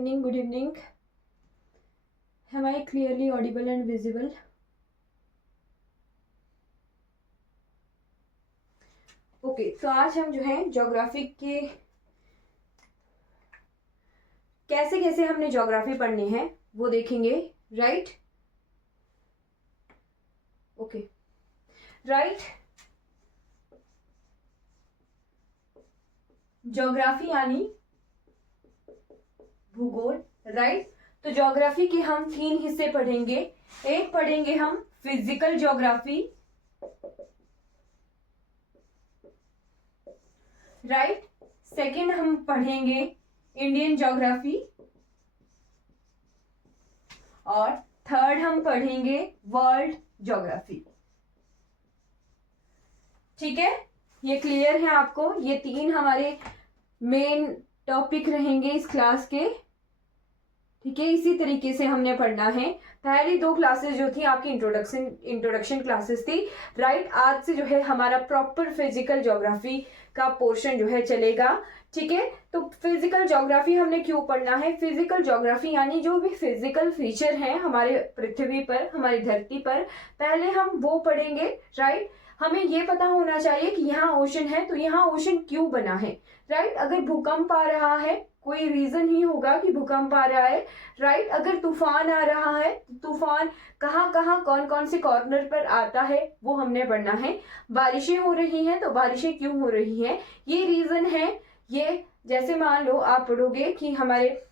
evening, good evening. Am I clearly audible and visible? Okay तो आज हम जो है ज्योग्राफी के कैसे कैसे हमने ज्योग्राफी पढ़नी है वो देखेंगे, राइट? Okay, right. ज्योग्राफी यानी भूगोल, राइट? तो ज्योग्राफी के हम 3 हिस्से पढ़ेंगे। एक पढ़ेंगे हम फिजिकल ज्योग्राफी, राइट? सेकंड हम पढ़ेंगे इंडियन ज्योग्राफी और थर्ड हम पढ़ेंगे वर्ल्ड ज्योग्राफी। ठीक है, ये क्लियर है आपको? ये 3 हमारे मेन टॉपिक रहेंगे इस क्लास के। ठीक है, इसी तरीके से हमने पढ़ना है। पहली 2 क्लासेस जो थी आपकी इंट्रोडक्शन क्लासेस थी, राइट? आज से जो है हमारा प्रॉपर फिजिकल ज्योग्राफी का पोर्शन जो है चलेगा। ठीक है, तो फिजिकल ज्योग्राफी हमने क्यों पढ़ना है? फिजिकल ज्योग्राफी यानी जो भी फिजिकल फीचर हैं हमारे पृथ्वी पर, हमारी धरती पर, पहले हम वो पढ़ेंगे, राइट? हमें ये पता होना चाहिए कि यहाँ ओशन है तो यहाँ ओशन क्यों बना है, राइट? अगर भूकंप आ रहा है, कोई रीजन ही होगा कि भूकंप आ रहा है, राइट? अगर तूफान आ रहा है तो तूफान कहाँ कहाँ कौन कौन से कॉर्नर पर आता है वो हमने पढ़ना है। बारिशें हो रही हैं तो बारिशें क्यों हो रही हैं, ये रीजन है। ये जैसे मान लो आप पढ़ोगे कि हमारे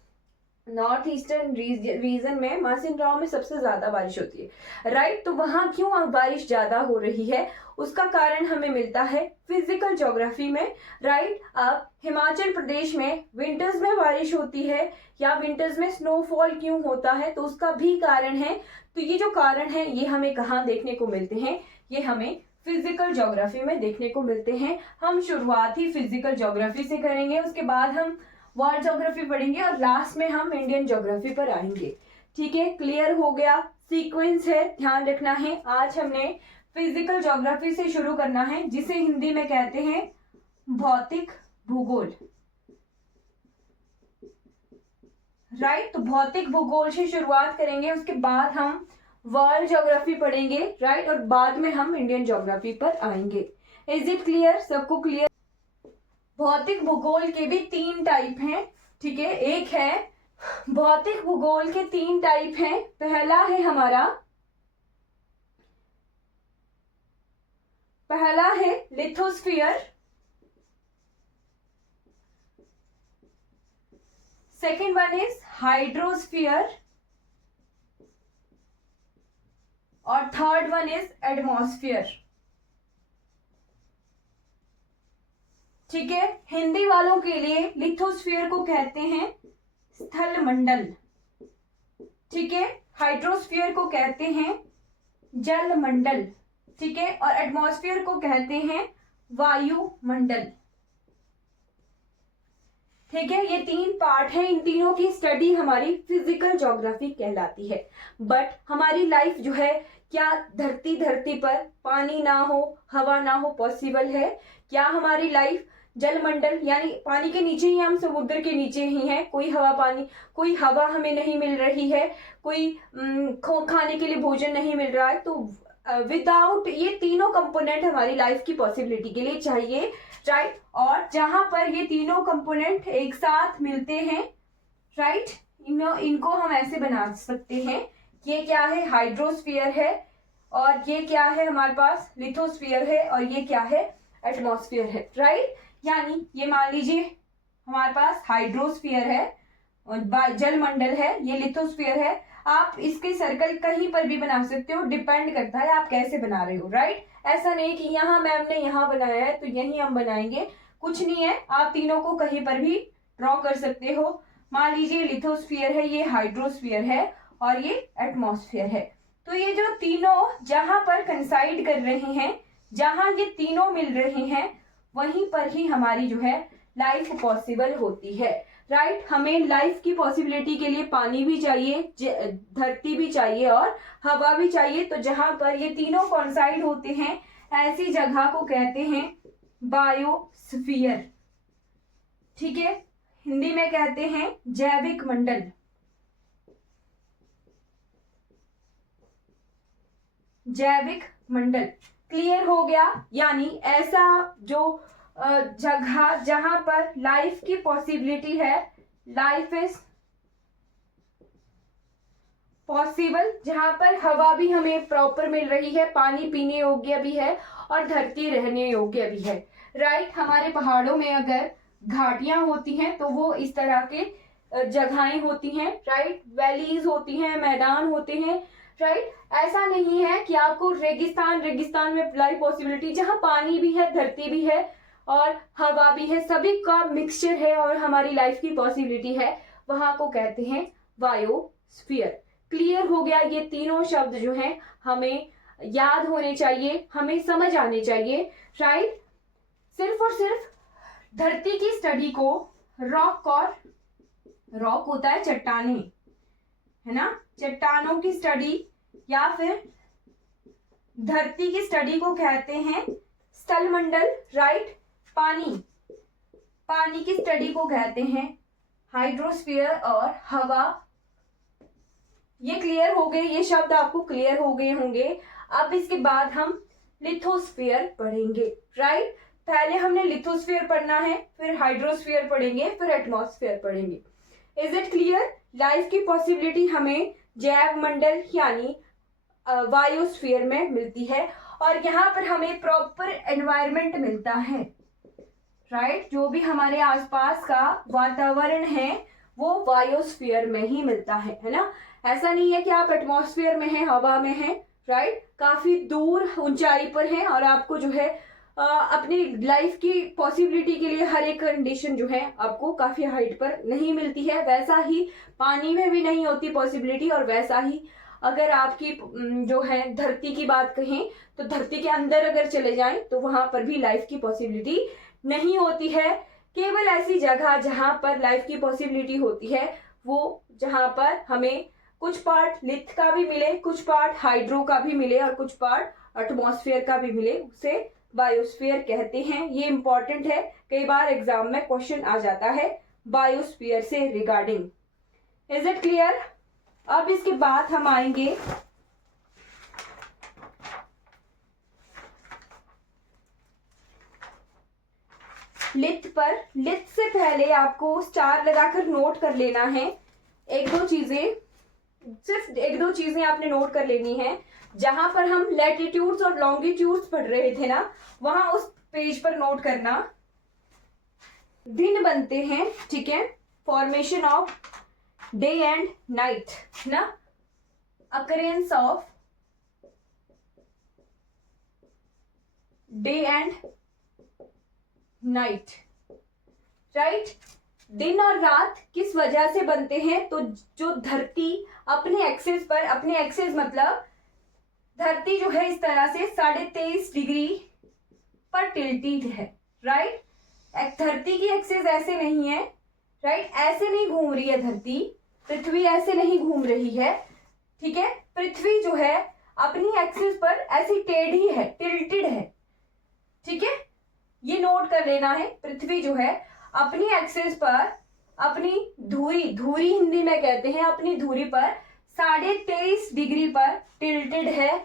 नॉर्थ ईस्टर्न रीजन में मासिनराव में सबसे ज्यादा बारिश होती है, राइट? तो वहां क्यों बारिश ज्यादा हो रही है, उसका कारण हमें मिलता है फिजिकल ज्योग्राफी में, राइट? अब हिमाचल प्रदेश में विंटर्स में बारिश होती है या विंटर्स में स्नोफॉल क्यों होता है, तो उसका भी कारण है। तो ये जो कारण है ये हमें कहाँ देखने को मिलते हैं? ये हमें फिजिकल ज्योग्राफी में देखने को मिलते हैं। हम शुरुआत ही फिजिकल ज्योग्राफी से करेंगे, उसके बाद हम वर्ल्ड ज्योग्राफी पढ़ेंगे और लास्ट में हम इंडियन ज्योग्राफी पर आएंगे। ठीक है, क्लियर हो गया? सीक्वेंस है, ध्यान रखना है। आज हमने फिजिकल ज्योग्राफी से शुरू करना है, जिसे हिंदी में कहते हैं भौतिक भूगोल, राइट? तो भौतिक भूगोल से शुरुआत करेंगे, उसके बाद हम वर्ल्ड ज्योग्राफी पढ़ेंगे, राइट? और बाद में हम इंडियन ज्योग्राफी पर आएंगे। Is it clear? सबको क्लियर? भौतिक भूगोल के भी 3 टाइप हैं। ठीक है, एक है भौतिक भूगोल के 3 टाइप हैं। पहला है lithosphere, second one is hydrosphere और थर्ड वन इज एटमॉस्फेयर। ठीक है, हिंदी वालों के लिए लिथोस्फीयर को कहते हैं स्थल मंडल, ठीक है? हाइड्रोस्फीयर को कहते हैं जल मंडल, ठीक है? और एटमॉस्फेयर को कहते हैं वायुमंडल। ठीक है, ये 3 पार्ट है। इन तीनों की स्टडी हमारी फिजिकल ज्योग्राफी कहलाती है। बट हमारी लाइफ जो है, क्या धरती पर पानी ना हो, हवा ना हो पॉसिबल है? क्या हमारी लाइफ जलमंडल यानी पानी के नीचे ही, हम समुद्र के नीचे ही हैं? कोई हवा हमें नहीं मिल रही है, कोई खाने के लिए भोजन नहीं मिल रहा है, तो विदाउट ये तीनों कंपोनेंट हमारी लाइफ की पॉसिबिलिटी के लिए चाहिए, राइट? और जहां पर ये तीनों कंपोनेंट एक साथ मिलते हैं, राइट, इनको हम ऐसे बना सकते हैं। ये क्या है? हाइड्रोस्फीयर है, और ये क्या है हमारे पास? लिथोस्फीयर है, और ये क्या है? एटमॉस्फेयर है, राइट? यानी ये मान लीजिए हमारे पास हाइड्रोस्फीयर है और जलमंडल है, ये लिथोस्फीयर है। आप इसके सर्कल कहीं पर भी बना सकते हो, डिपेंड करता है आप कैसे बना रहे हो, राइट? ऐसा नहीं कि यहाँ मैम ने यहाँ बनाया है तो यही हम बनाएंगे, कुछ नहीं है। आप तीनों को कहीं पर भी ड्रॉ कर सकते हो। मान लीजिए लिथोस्फीयर है, ये हाइड्रोस्फीयर है और ये एटमॉस्फेयर है। तो ये जो तीनों जहां पर कंसाइड कर रहे हैं, जहां ये तीनों मिल रहे हैं, वहीं पर ही हमारी जो है लाइफ पॉसिबल होती है, राइट? हमें लाइफ की पॉसिबिलिटी के लिए पानी भी चाहिए, धरती भी चाहिए और हवा भी चाहिए। तो जहां पर ये तीनों कॉन्साइड होते हैं, ऐसी जगह को कहते हैं बायोस्फीयर। ठीक है, हिंदी में कहते हैं जैविक मंडल। जैविक मंडल क्लियर हो गया। यानी ऐसा जो जगह जहां पर लाइफ की पॉसिबिलिटी है, लाइफ इज पॉसिबल, जहां पर हवा भी हमें प्रॉपर मिल रही है, पानी पीने योग्य भी है और धरती रहने योग्य भी है। राइट, हमारे पहाड़ों में अगर घाटियां होती हैं तो वो इस तरह के जगहें होती हैं। राइट, वैलीज होती हैं, मैदान होते हैं। राइट, ऐसा नहीं है कि आपको रेगिस्तान में लाइफ पॉसिबिलिटी, जहां पानी भी है, धरती भी है और हवा भी है, सभी का मिक्सचर है और हमारी लाइफ की पॉसिबिलिटी है, वहां को कहते हैं बायोस्फीयर। क्लियर हो गया। ये तीनों शब्द जो हैं हमें याद होने चाहिए, हमें समझ आने चाहिए। राइट, सिर्फ और सिर्फ धरती की स्टडी को रॉक होता है चट्टाने, है ना, चट्टानों की स्टडी या फिर धरती की स्टडी को कहते हैं स्थलमंडल। राइट, पानी की स्टडी को कहते हैं हाइड्रोस्फीयर और हवा। ये क्लियर हो गए, ये शब्द आपको क्लियर हो गए होंगे। अब इसके बाद हम लिथोस्फीयर पढ़ेंगे। राइट, पहले हमने लिथोस्फीयर पढ़ना है, फिर हाइड्रोस्फीयर पढ़ेंगे, फिर एटमॉस्फेयर पढ़ेंगे। Is it clear? लाइफ की पॉसिबिलिटी हमें जैव मंडल यानी बायोस्फीयर में मिलती है और यहाँ पर हमें प्रॉपर एनवायरनमेंट मिलता है। राइट, जो भी हमारे आसपास का वातावरण है वो बायोस्फीयर में ही मिलता है ना। ऐसा नहीं है कि आप एटमॉस्फेयर में हैं, हवा में हैं। राइट, काफी दूर ऊंचाई पर हैं और आपको जो है अपनी लाइफ की पॉसिबिलिटी के लिए हर एक कंडीशन जो है आपको काफी हाइट पर नहीं मिलती है। वैसा ही पानी में भी नहीं होती पॉसिबिलिटी और वैसा ही अगर आपकी जो है धरती की बात कहें तो धरती के अंदर अगर चले जाएं तो वहां पर भी लाइफ की पॉसिबिलिटी नहीं होती है। केवल ऐसी जगह जहां पर लाइफ की पॉसिबिलिटी होती है वो जहां पर हमें कुछ पार्ट लिथ का भी मिले, कुछ पार्ट हाइड्रो का भी मिले और कुछ पार्ट एटमॉस्फेयर का भी मिले, उसे बायोस्फीयर कहते हैं। ये इंपॉर्टेंट है, कई बार एग्जाम में क्वेश्चन आ जाता है बायोस्फीयर से रिगार्डिंग। Is it clear? अब इसके बाद हम आएंगे लिथ पर। लिथ से पहले आपको स्टार लगाकर नोट कर लेना है सिर्फ एक दो चीजें आपने नोट कर लेनी है। जहां पर हम लैटिट्यूड्स और लॉन्गिट्यूड्स पढ़ रहे थे ना, वहां उस पेज पर नोट करना, दिन बनते हैं, ठीक है, formation of day and night ना, occurrence of day and night. Right, दिन और रात किस वजह से बनते हैं? तो जो धरती अपने एक्सेस मतलब धरती जो है इस तरह से 23.5 डिग्री पर टिल्टेड है। राइट, धरती की एक्सेस ऐसे नहीं है। राइट, ऐसे नहीं घूम रही है धरती, पृथ्वी ऐसे नहीं घूम रही है। ठीक है, पृथ्वी जो है अपनी एक्सेस पर ऐसी टेढ़ी है, टिल्टेड है। ठीक है, ये नोट कर लेना है। पृथ्वी जो है अपनी एक्सेस पर, अपनी धुरी हिंदी में कहते हैं, अपनी धुरी पर 23.5 डिग्री पर टिल्टेड है,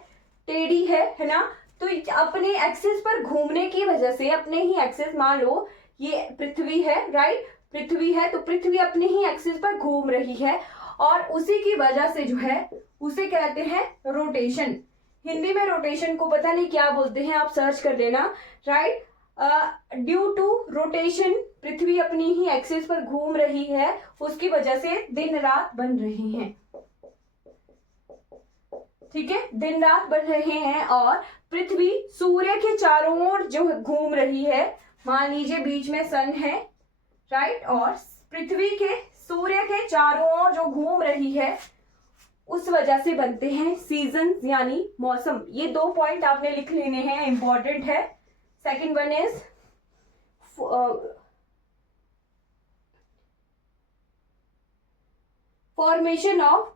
टेढ़ी है ना। तो अपने एक्सेस पर घूमने की वजह से, अपने ही एक्सेस, मान लो ये पृथ्वी है, राइट, पृथ्वी है तो पृथ्वी अपने ही एक्सेस पर घूम रही है और उसी की वजह से जो है उसे कहते हैं रोटेशन। हिंदी में रोटेशन को पता नहीं क्या बोलते हैं, आप सर्च कर लेना। राइट, ड्यू टू रोटेशन, पृथ्वी अपनी ही एक्सिस पर घूम रही है, उसकी वजह से दिन रात बन रहे हैं। ठीक है, दिन रात बन रहे हैं और पृथ्वी सूर्य के चारों ओर जो घूम रही है, मान लीजिए बीच में सन है, राइट, और पृथ्वी के सूर्य के चारों ओर जो घूम रही है उस वजह से बनते हैं सीजन यानी मौसम। ये 2 पॉइंट आपने लिख लेने हैं, इंपॉर्टेंट है। Second one is formation of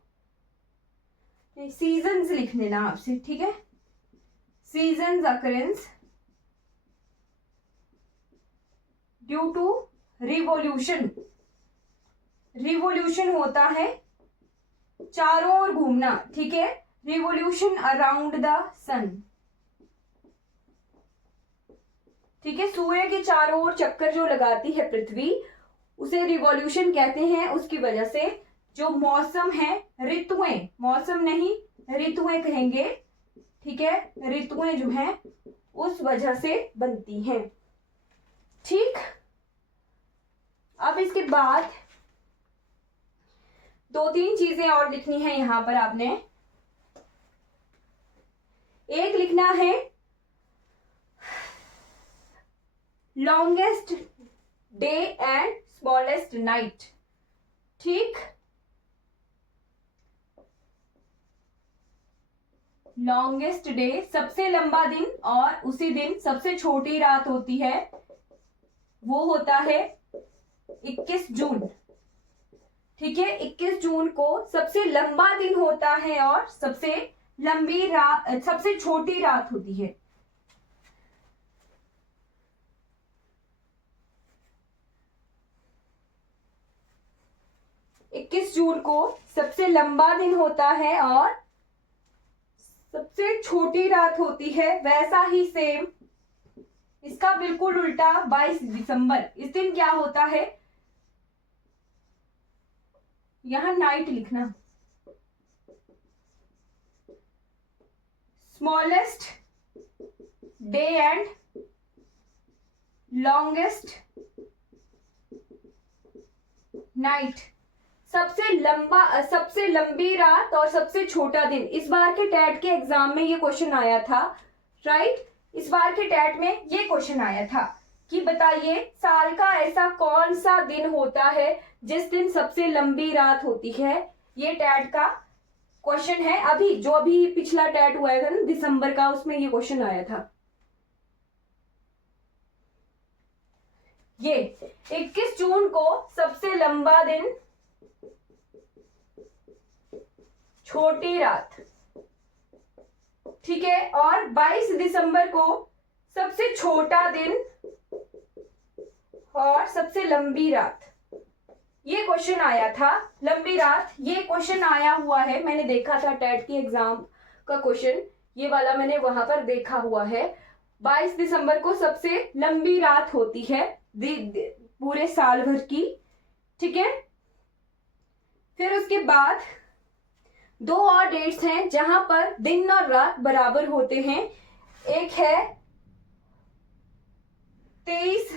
seasons लिख लेना आपसे, ठीक है, seasons occurrence due to revolution. Revolution होता है, चारों ओर घूमना, ठीक है, रिवोल्यूशन अराउंड द सन, ठीक है, सूर्य के चारों ओर चक्कर जो लगाती है पृथ्वी, उसे रिवॉल्यूशन कहते हैं। उसकी वजह से जो मौसम है, ऋतुएं, मौसम नहीं ऋतुएं कहेंगे, ठीक है, ऋतुएं जो हैं उस वजह से बनती हैं, ठीक। अब इसके बाद 2-3 चीजें और लिखनी है यहां पर आपने। एक लिखना है longest day and smallest night, ठीक। लॉन्गेस्ट डे सबसे लंबा दिन और उसी दिन सबसे छोटी रात होती है, वो होता है 21 जून, ठीक है। 21 जून को सबसे लंबा दिन होता है और सबसे लंबी रात, सबसे छोटी रात होती है। इक्कीस जून को सबसे लंबा दिन होता है और सबसे छोटी रात होती है। वैसा ही सेम इसका बिल्कुल उल्टा 22 दिसंबर, इस दिन क्या होता है, यहां नाइट लिखना, smallest day and longest night, सबसे लंबी रात और सबसे छोटा दिन। इस बार के टैट के एग्जाम में ये क्वेश्चन आया था, राइट। इस बार के टैट में ये क्वेश्चन आया था कि बताइए साल का ऐसा कौन सा दिन होता है जिस दिन सबसे लंबी रात होती है। ये टैट का क्वेश्चन है, अभी पिछला टैट हुआ था ना दिसंबर का, उसमें ये क्वेश्चन आया था। ये 21 जून को सबसे लंबा दिन, छोटी रात, ठीक है, और 22 दिसंबर को सबसे छोटा दिन और सबसे लंबी रात। ये क्वेश्चन आया था, लंबी रात, ये क्वेश्चन आया हुआ है, मैंने देखा था टैट की एग्जाम का क्वेश्चन, ये वाला मैंने वहां पर देखा हुआ है। 22 दिसंबर को सबसे लंबी रात होती है पूरे साल भर की, ठीक है। फिर उसके बाद 2 और डेट्स हैं जहां पर दिन और रात बराबर होते हैं। एक है 23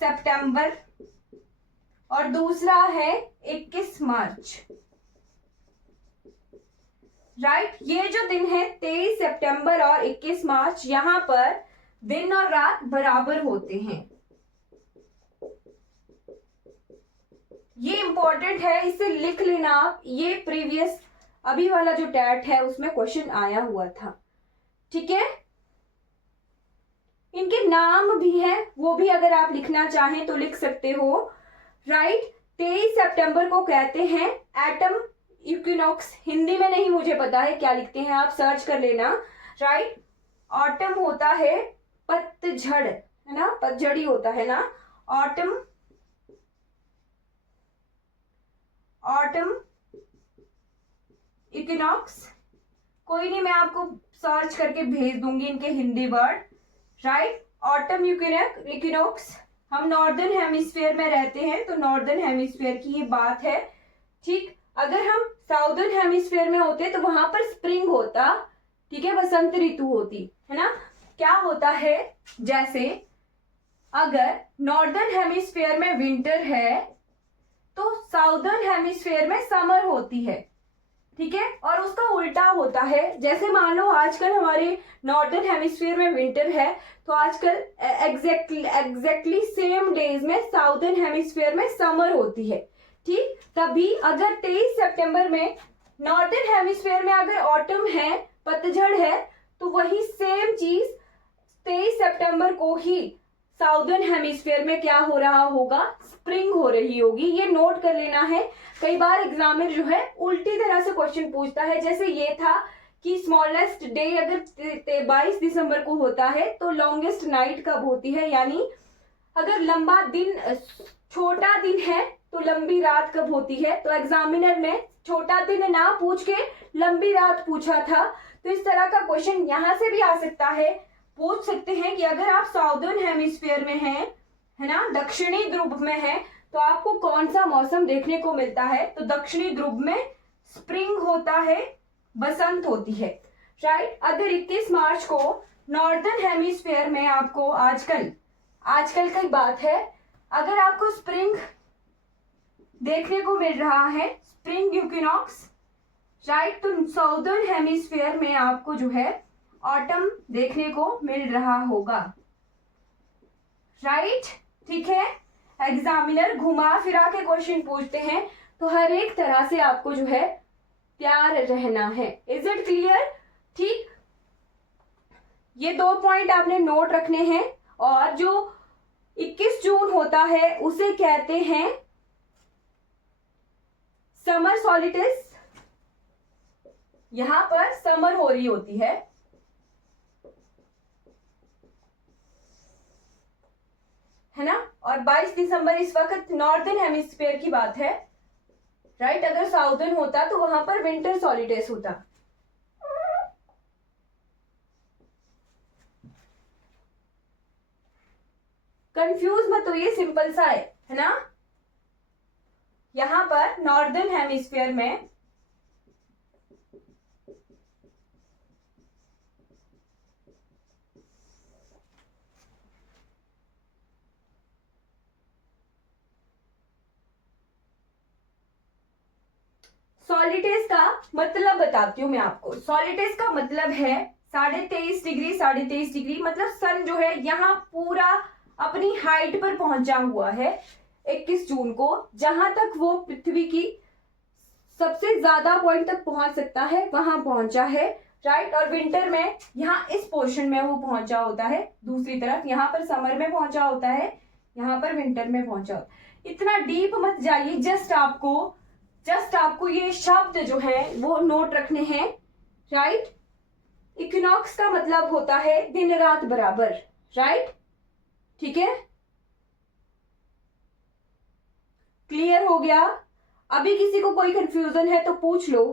सितंबर और दूसरा है 21 मार्च, राइट। ये जो दिन है 23 सितंबर और 21 मार्च, यहां पर दिन और रात बराबर होते हैं। ये इंपॉर्टेंट है, इसे लिख लेना आप। ये प्रीवियस अभी वाला जो टैट है उसमें क्वेश्चन आया हुआ था, ठीक है। इनके नाम भी हैं, वो भी अगर आप लिखना चाहें तो लिख सकते हो, राइट। 23 सितंबर को कहते हैं एटम इक्विनॉक्स, हिंदी में नहीं मुझे पता है क्या लिखते हैं, आप सर्च कर लेना, राइट। ऑटम होता है पतझड़, है ना, पतझड़ ही होता है ना, ऑटम इक्विनॉक्स। कोई नहीं, मैं आपको सर्च करके भेज दूंगी इनके Hindi word, right. Autumn equinox, हम नॉर्दर्न हेमिस्फीयर में रहते हैं तो नॉर्दर्न हेमिस्फीयर की ये बात है, ठीक। अगर हम साउदर्न हेमिस्फीयर में होते तो वहां पर स्प्रिंग होता, ठीक है, बसंत ऋतु होती, है ना। क्या होता है, जैसे अगर नॉर्दर्न हेमिस्फीयर में विंटर है तो साउदर्न हेमिस्फीयर में समर होती है, ठीक है, और उसका उल्टा होता है। जैसे मान लो आजकल हमारे नॉर्दर्न हेमिस्फीयर में विंटर है तो आजकल एग्जैक्टली सेम डेज में साउदर्न हेमिस्फीयर में समर होती है, ठीक। तभी अगर 23 सितंबर में नॉर्दर्न हेमिस्फीयर में अगर ऑटम है, पतझड़ है, तो वही सेम चीज 23 सितंबर को ही साउदर्न हेमिस्फीयर में क्या हो रहा होगा, स्प्रिंग हो रही होगी। ये नोट कर लेना है, कई बार एग्जामिनर जो है उल्टी तरह से क्वेश्चन पूछता है। जैसे ये था कि स्मॉलेस्ट डे अगर 22 दिसंबर को होता है तो लॉन्गेस्ट नाइट कब होती है, यानी अगर लंबा दिन, छोटा दिन है तो लंबी रात कब होती है। तो एग्जामिनर ने छोटा दिन ना पूछ के लंबी रात पूछा था। तो इस तरह का क्वेश्चन यहां से भी आ सकता है। पूछ सकते हैं कि अगर आप साउदर्न हेमिस्फीयर में हैं, है ना, दक्षिणी ध्रुव में है, तो आपको कौन सा मौसम देखने को मिलता है। तो दक्षिणी ध्रुव में स्प्रिंग होता है, बसंत होती है, राइट। अगर 21 मार्च को नॉर्दर्न हेमिस्फीयर में आपको आजकल की बात है, अगर आपको स्प्रिंग देखने को मिल रहा है, स्प्रिंग इक्विनॉक्स, राइट, तो साउदर्न हेमिस्फीयर में आपको जो है ऑटम देखने को मिल रहा होगा, राइट। ठीक है, एग्जामिनर घुमा फिरा के क्वेश्चन पूछते हैं, तो हर एक तरह से आपको जो है तैयार रहना है। Is it clear? ठीक, ये 2 पॉइंट आपने नोट रखने हैं। और जो 21 जून होता है उसे कहते हैं समर सॉलिटिस। यहां पर समर हो रही होती है ना। और 22 दिसंबर इस वक्त नॉर्दर्न हेमिस्फीयर की बात है, राइट। अगर साउदर्न होता तो वहां पर विंटर सॉलिटिस होता। कंफ्यूज मत होइए, सिंपल सा है ना। यहां पर नॉर्दर्न हेमिस्फीयर में सॉलिटिस का मतलब बताती हूं मैं आपको। सॉलिटिस का मतलब है 23.5 डिग्री, 23.5 डिग्री मतलब सन जो है यहाँ पूरा अपनी हाइट पर पहुंचा हुआ है 21 जून को, जहां तक वो पृथ्वी की सबसे ज्यादा पॉइंट तक पहुंच सकता है वहां पहुंचा है, राइट। और विंटर में यहाँ इस पोर्शन में वो पहुंचा होता है, दूसरी तरफ यहाँ पर समर में पहुंचा होता है, यहाँ पर विंटर में पहुंचा होता है। इतना डीप मत जाइए, जस्ट आपको ये शब्द जो है वो नोट रखने हैं, राइट। इक्विनॉक्स का मतलब होता है दिन रात बराबर, राइट। ठीक है, क्लियर हो गया? अभी किसी को कोई कंफ्यूजन है तो पूछ लो।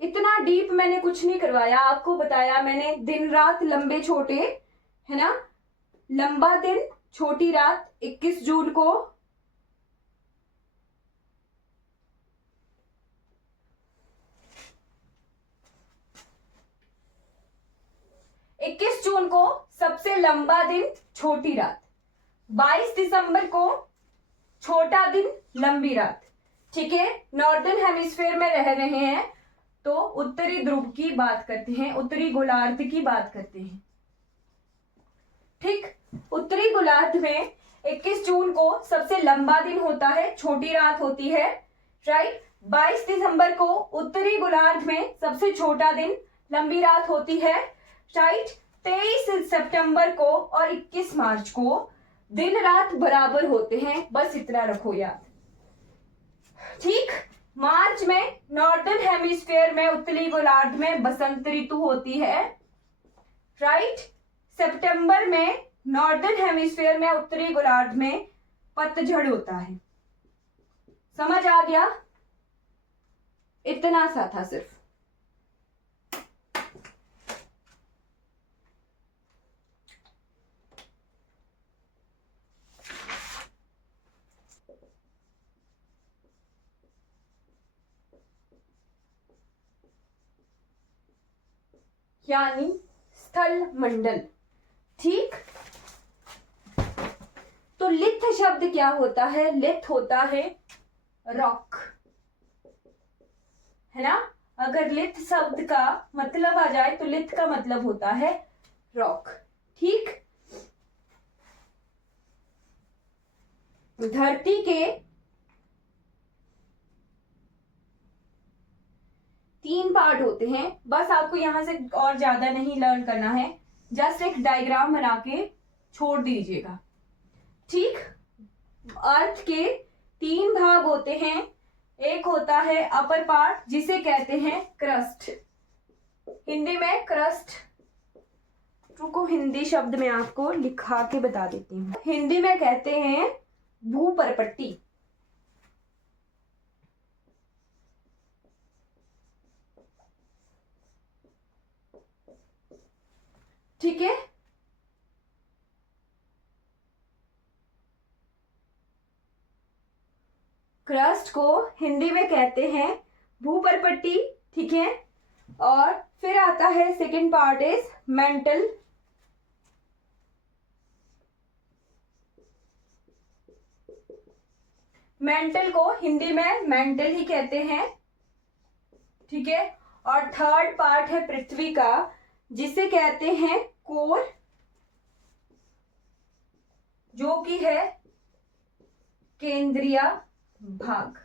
इतना डीप मैंने कुछ नहीं करवाया, आपको बताया मैंने दिन रात लंबे छोटे, है ना, लंबा दिन छोटी रात 21 जून को। इक्कीस जून को सबसे लंबा दिन छोटी रात, 22 दिसंबर को छोटा दिन लंबी रात। ठीक है, नॉर्दर्न हेमिस्फीयर में रह रहे हैं तो उत्तरी ध्रुव की बात करते हैं, उत्तरी गोलार्ध की बात करते हैं। ठीक, उत्तरी गोलार्ध में 21 जून को सबसे लंबा दिन होता है, छोटी रात होती है, राइट। 22 दिसंबर को उत्तरी गोलार्ध में सबसे छोटा दिन लंबी रात होती है, राइट। 23 सितंबर को और 21 मार्च को दिन रात बराबर होते हैं, बस इतना रखो याद। ठीक, मार्च में नॉर्दर्न हेमिस्फीयर में उत्तरी गोलार्ध में बसंत ऋतु होती है, राइट। सितंबर में नॉर्दर्न हेमिस्फीयर में उत्तरी गोलार्ध में पतझड़ होता है। समझ आ गया? इतना सा था सिर्फ। यानी स्थल मंडल। ठीक, तो लिथ शब्द क्या होता है? लिथ होता है रॉक, है ना। अगर लिथ शब्द का मतलब आ जाए तो लिथ का मतलब होता है रॉक। ठीक, धरती के 3 पार्ट होते हैं, बस आपको यहां से और ज्यादा नहीं लर्न करना है, जस्ट एक डायग्राम बना के छोड़ दीजिएगा। ठीक, अर्थ के 3 भाग होते हैं, एक होता है अपर पार्ट जिसे कहते हैं क्रस्ट, हिंदी में क्रस्ट, को हिंदी शब्द में आपको लिखा के बता देती हूँ। हिंदी में कहते हैं भूपरपट्टी। ठीक है, क्रस्ट को हिंदी में कहते हैं भूपरपट्टी। ठीक है, और फिर आता है second part is mental. Mental को हिंदी में मेंटल ही कहते हैं। ठीक है, और थर्ड पार्ट है पृथ्वी का, जिसे कहते हैं कोर, जो कि है केंद्रीय भाग।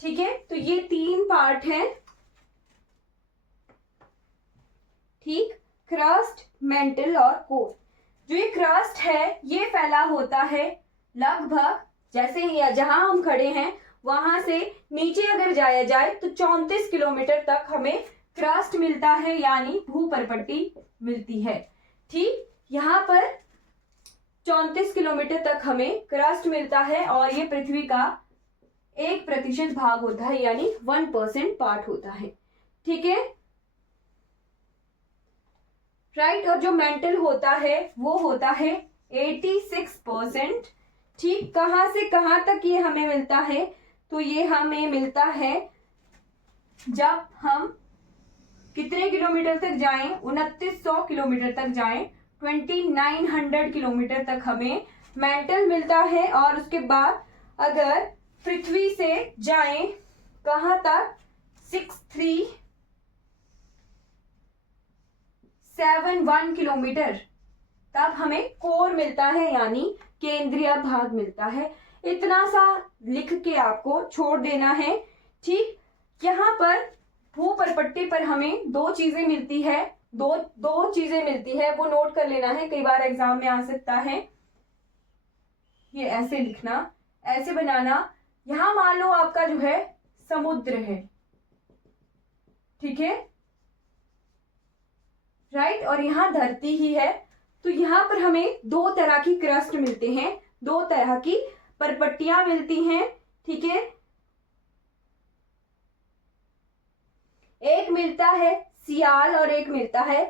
ठीक है, तो ये 3 पार्ट हैं। ठीक, क्रस्ट, मेंटल और कोर। जो ये क्रस्ट है ये फैला होता है लगभग, जैसे जहां हम खड़े हैं वहां से नीचे अगर जाया जाए तो 34 किलोमीटर तक हमें क्रस्ट मिलता है, यानी भूपरपट्टी मिलती है। ठीक, यहाँ पर 34 किलोमीटर तक हमें क्रस्ट मिलता है और ये पृथ्वी का 1% भाग होता है, यानी 1% पार्ट होता है। ठीक है, राइट। और जो मेंटल होता है वो होता है 86%। ठीक, कहां से कहां तक ये हमें मिलता है? तो ये हमें मिलता है जब हम कितने किलोमीटर तक जाएं, 2900 किलोमीटर तक जाएं, 2900 किलोमीटर तक हमें मेंटल मिलता है। और उसके बाद अगर पृथ्वी से जाएं कहां तक, 6371 किलोमीटर, तब हमें कोर मिलता है, यानी केंद्रीय भाग मिलता है। इतना सा लिख के आपको छोड़ देना है। ठीक, यहाँ पर भूपरपट्टी पर हमें 2 चीजें मिलती है, दो चीजें मिलती है, वो नोट कर लेना है, कई बार एग्जाम में आ सकता है। ये ऐसे लिखना, ऐसे बनाना। यहां मान लो आपका जो है समुद्र है। ठीक है, राइट, और यहां धरती ही है। तो यहां पर हमें 2 तरह की क्रस्ट मिलते हैं, 2 तरह की परपट्टियां मिलती हैं। ठीक है, एक मिलता है सियाल और एक मिलता है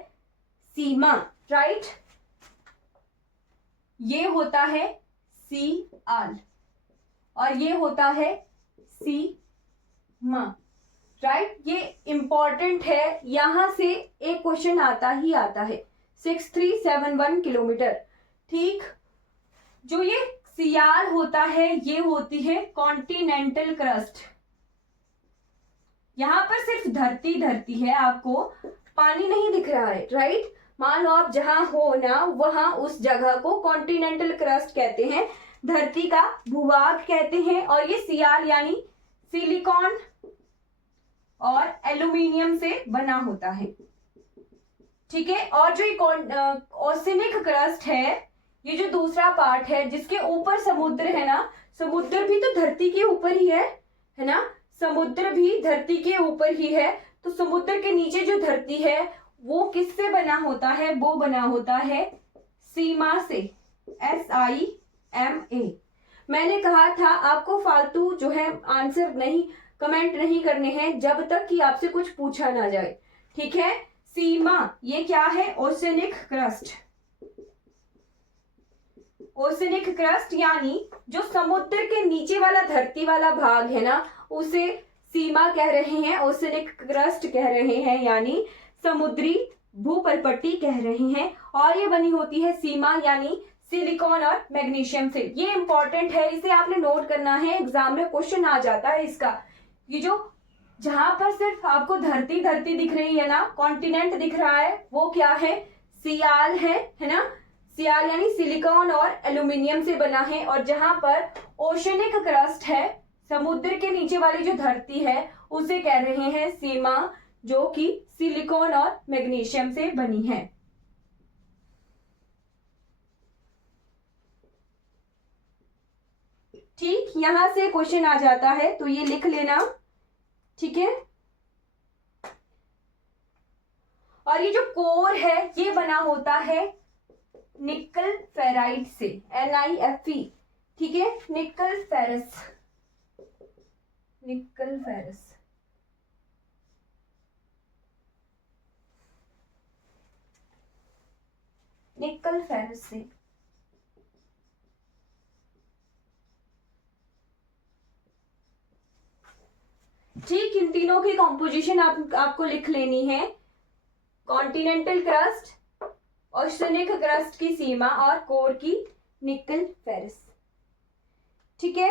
सीमा। राइट, ये होता है सियाल और ये होता है सीमा। राइट, ये इंपॉर्टेंट है, यहां से एक क्वेश्चन आता ही आता है। 6371 किलोमीटर। ठीक, जो ये सियाल होता है ये होती है कॉन्टिनेंटल क्रस्ट। यहां पर सिर्फ धरती धरती है, आपको पानी नहीं दिख रहा है। राइट, मान लो आप जहां हो ना, वहां उस जगह को कॉन्टिनेंटल क्रस्ट कहते हैं, धरती का भूभाग कहते हैं। और ये सियाल यानी सिलिकॉन और एल्यूमिनियम से बना होता है। ठीक है, और जो ओशिनिक क्रस्ट है, ये जो दूसरा पार्ट है जिसके ऊपर समुद्र है ना, समुद्र भी तो धरती के ऊपर ही है ना, समुद्र भी धरती के ऊपर ही है। तो समुद्र के नीचे जो धरती है वो किससे बना होता है? वो बना होता है सीमा से, SIMA। मैंने कहा था आपको फालतू जो है आंसर नहीं, कमेंट नहीं करने हैं जब तक कि आपसे कुछ पूछा ना जाए। ठीक है, सीमा ये क्या है? ओशिनिक क्रस्ट। ओशिनिक क्रस्ट यानी जो समुद्र के नीचे वाला धरती वाला भाग है ना, उसे सीमा कह रहे हैं, ओशिनिक क्रस्ट कह रहे हैं, यानी समुद्री भूपरपट्टी कह रहे हैं। और ये बनी होती है सीमा यानी सिलिकॉन और मैग्नीशियम से। ये इंपॉर्टेंट है, इसे आपने नोट करना है, एग्जाम में क्वेश्चन आ जाता है इसका। ये जो जहां पर सिर्फ आपको धरती धरती दिख रही है ना, कॉन्टिनेंट दिख रहा है, वो क्या है? सियाल है ना। सियाल यानी सिलिकॉन और एल्यूमिनियम से बना है। और जहां पर ओशनिक क्रस्ट है, समुद्र के नीचे वाली जो धरती है, उसे कह रहे हैं सीमा, जो कि सिलिकॉन और मैग्नीशियम से बनी है। ठीक, यहां से क्वेश्चन आ जाता है तो ये लिख लेना। ठीक है, और ये जो कोर है ये बना होता है निकल फेराइट से, NiFe, ठीक है, निकल फेरस, निकल फेरस। निकल फेरस से। ठीक, इन तीनों की कॉम्पोजिशन आपको लिख लेनी है। कॉन्टिनेंटल क्रस्ट, ऑस्टेनिक क्रस्ट की सीमा और कोर की निकल फेरस, ठीक है।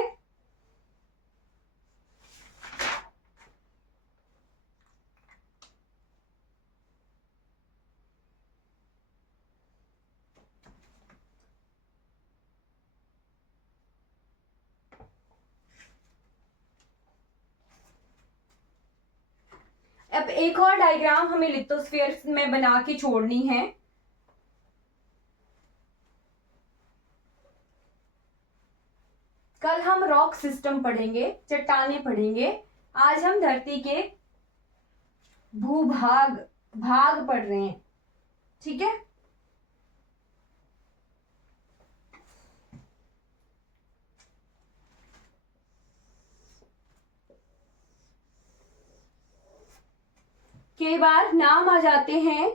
अब एक और डायग्राम हमें लिथोस्फीयर में बना के छोड़नी है। कल हम रॉक सिस्टम पढ़ेंगे, चट्टाने पढ़ेंगे। आज हम धरती के भूभाग भाग पढ़ रहे हैं, ठीक है। कई बार नाम आ जाते हैं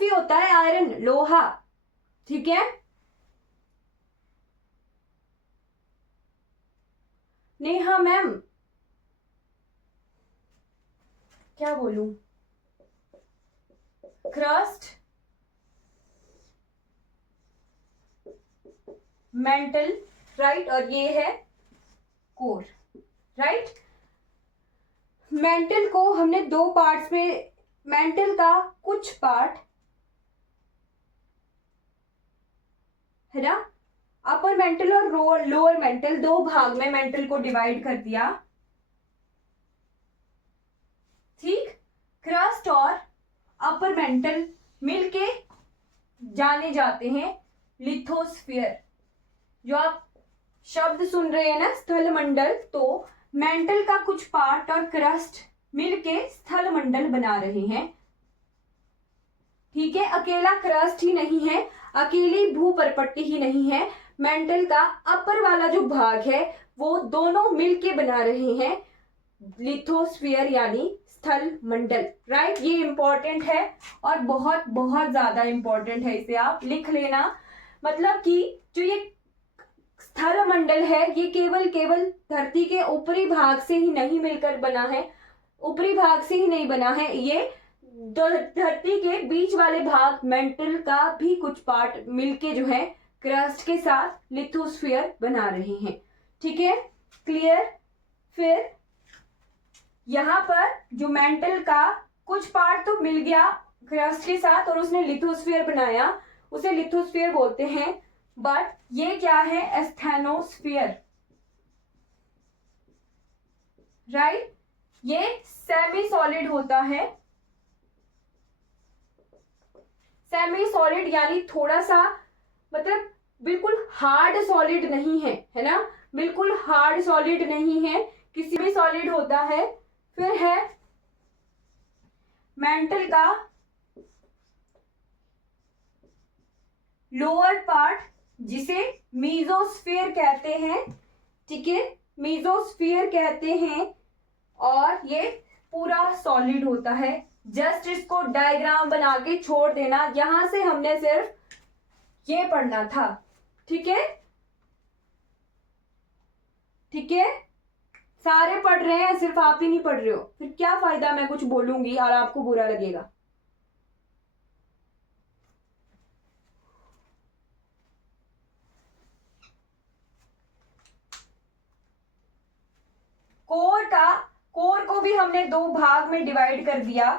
Fe होता है आयरन, लोहा, ठीक है। नेहा मैम, क्या बोलूं, क्रस्ट, मेंटल, राइट, और ये है कोर, राइट। मेंटल को हमने दो पार्ट्स में, मेंटल का कुछ पार्ट है ना, अपर मेंटल और लोअर मेंटल, दो भाग में मेंटल को डिवाइड कर दिया, ठीक। क्रस्ट और अपर मेंटल मिलके जाने जाते हैं लिथोस्फीयर। जो आप शब्द सुन रहे हैं ना स्थल मंडल, तो मेंटल का कुछ पार्ट और क्रस्ट मिलके स्थल मंडल बना रहे हैं, ठीक है। अकेला क्रस्ट ही नहीं है, अकेली भूपरपट्टी ही नहीं है, मेंटल का अपर वाला जो भाग है वो दोनों मिलके बना रहे हैं लिथोस्फीयर यानी स्थल मंडल, राइट। ये इंपॉर्टेंट है और बहुत बहुत ज्यादा इंपॉर्टेंट है, इसे आप लिख लेना। मतलब कि जो ये स्थल मंडल है ये केवल धरती के ऊपरी भाग से ही नहीं मिलकर बना है, ऊपरी भाग से ही नहीं बना है, ये धरती के बीच वाले भाग मेंटल का भी कुछ पार्ट मिलके जो है क्रस्ट के साथ लिथोस्फीयर बना रहे हैं, ठीक है, क्लियर। फिर यहां पर जो मेंटल का कुछ पार्ट तो मिल गया क्रस्ट के साथ और उसने लिथोस्फीयर बनाया, उसे लिथोस्फीयर बोलते हैं। बट ये क्या है, एस्थेनोस्फीयर, राइट। ये सेमी सॉलिड होता है, सेमी सॉलिड यानी थोड़ा सा, मतलब बिल्कुल हार्ड सॉलिड नहीं है, है ना, बिल्कुल हार्ड सॉलिड नहीं है, किसी भी सॉलिड होता है। फिर है मेंटल का लोअर पार्ट जिसे मीजोस्फीयर कहते हैं, ठीक है, मीजोस्फीयर कहते हैं, और ये पूरा सॉलिड होता है। जस्ट इसको डायग्राम बना के छोड़ देना, यहां से हमने सिर्फ ये पढ़ना था, ठीक है, ठीक है। सारे पढ़ रहे हैं, सिर्फ आप ही नहीं पढ़ रहे हो, फिर क्या फायदा मैं कुछ बोलूंगी और आपको बुरा लगेगा। कोर को भी हमने दो भाग में डिवाइड कर दिया।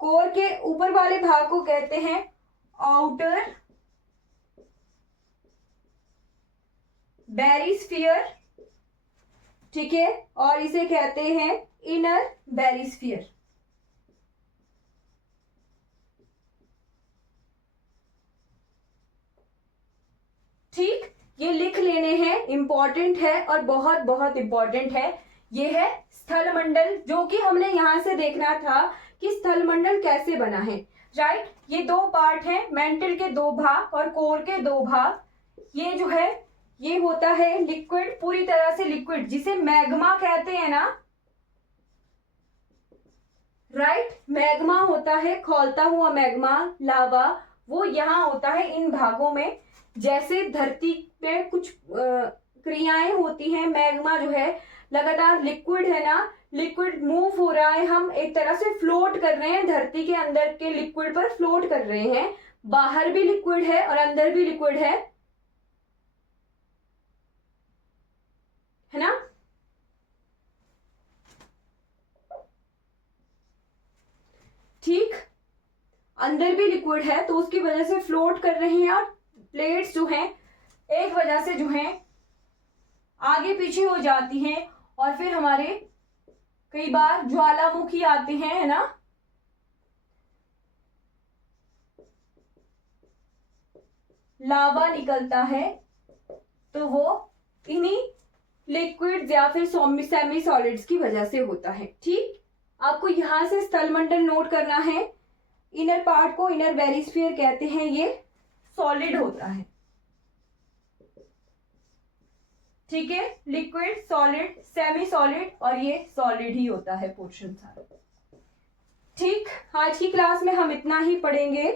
कोर के ऊपर वाले भाग को कहते हैं आउटर बेरिस्फीयर, ठीक है, और इसे कहते हैं इनर बेरिस्फीयर, इम्पॉर्टेंट है और बहुत बहुत इम्पॉर्टेंट है। ये है स्थलमंडल, जो कि हमने यहां से देखना था कि स्थलमंडल कैसे बना है, राइट। ये दो पार्ट हैं, मेंटल के दो भाग और कोर के दो भाग। ये जो है ये होता है लिक्विड, पूरी तरह से लिक्विड, जिसे मैग्मा कहते हैं ना, राइट। मैग्मा होता है खौलता हुआ मैग्मा, लावा, वो यहाँ होता है इन भागों में। जैसे धरती पे कुछ क्रियाएं होती हैं, मैग्मा जो है लगातार लिक्विड है ना, लिक्विड मूव हो रहा है, हम एक तरह से फ्लोट कर रहे हैं, धरती के अंदर के लिक्विड पर फ्लोट कर रहे हैं। बाहर भी लिक्विड है और अंदर भी लिक्विड है ना। ठीक, अंदर भी लिक्विड है तो उसकी वजह से फ्लोट कर रहे हैं। और प्लेट्स जो हैं एक वजह से जो हैं आगे पीछे हो जाती हैं, और फिर हमारे कई बार ज्वालामुखी आते हैं, है ना। लावा निकलता है तो वो इन्हीं लिक्विड्स या फिर सेमी सॉलिड्स की वजह से होता है। ठीक, आपको यहां से स्थलमंडल नोट करना है। इनर पार्ट को इनर वेरिस्फीयर कहते हैं, ये सॉलिड होता है। ठीक है, लिक्विड, सॉलिड, सेमी सॉलिड, और ये सॉलिड ही होता है पोर्शन सारा। ठीक, आज की क्लास में हम इतना ही पढ़ेंगे।